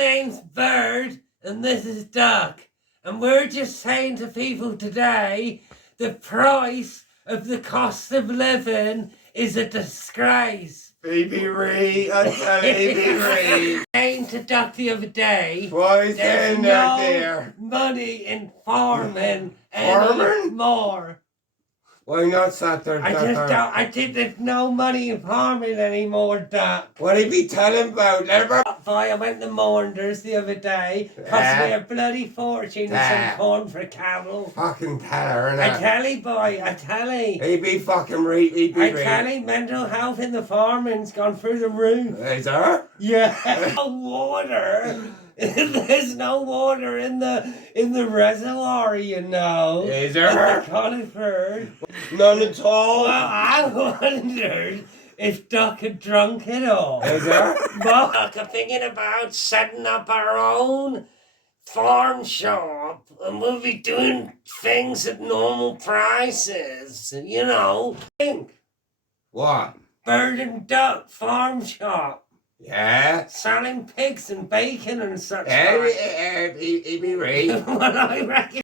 name's Bird, and this is Duck. And we're just saying to people today, the price of the cost of living is a disgrace. Baby Ray, Baby Ray. Saying to Duck the other day, Why is there's that no there? money in farming Farming? anymore. Why not sat there? I think there's no money in farming anymore, Duck. What he be telling about? Never. Boy, I went to Maunders the other day. Cost me a bloody fortune and some corn for cattle. Fucking tell her, innit? I tell you, boy, I tell you. He be fucking right, he be I right. tell you, mental health in the farming's gone through the roof. Is there? Yeah. No water. There's no water in the reservoir, you know. Is In there? the Collingford. None at all. Well, I wondered if Duck had drunk it all. Is there? Duck, I'm thinking about setting up our own farm shop, and we'll be doing things at normal prices, you know. Think, What? Bird and Duck farm shop, Yeah? selling pigs and bacon and such Yeah, like. he be right. Well, I reckon